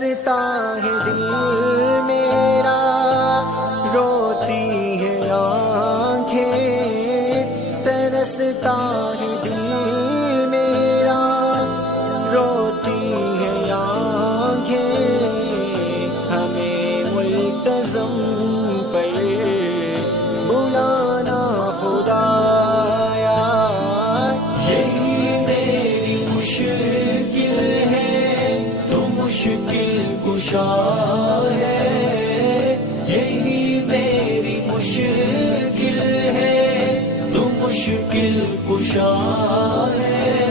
ترستا ہے دل میرا، روتی ہے آنکھیں، ترستا ہے دل میرا، روتی ہے آنکھیں، ہمیں ملتزم پر بلانا خدایا، یہی میری مشکل ہے، تو مشکل کشا ہے، یہی میری مشکل ہے، تو مشکل کشا ہے،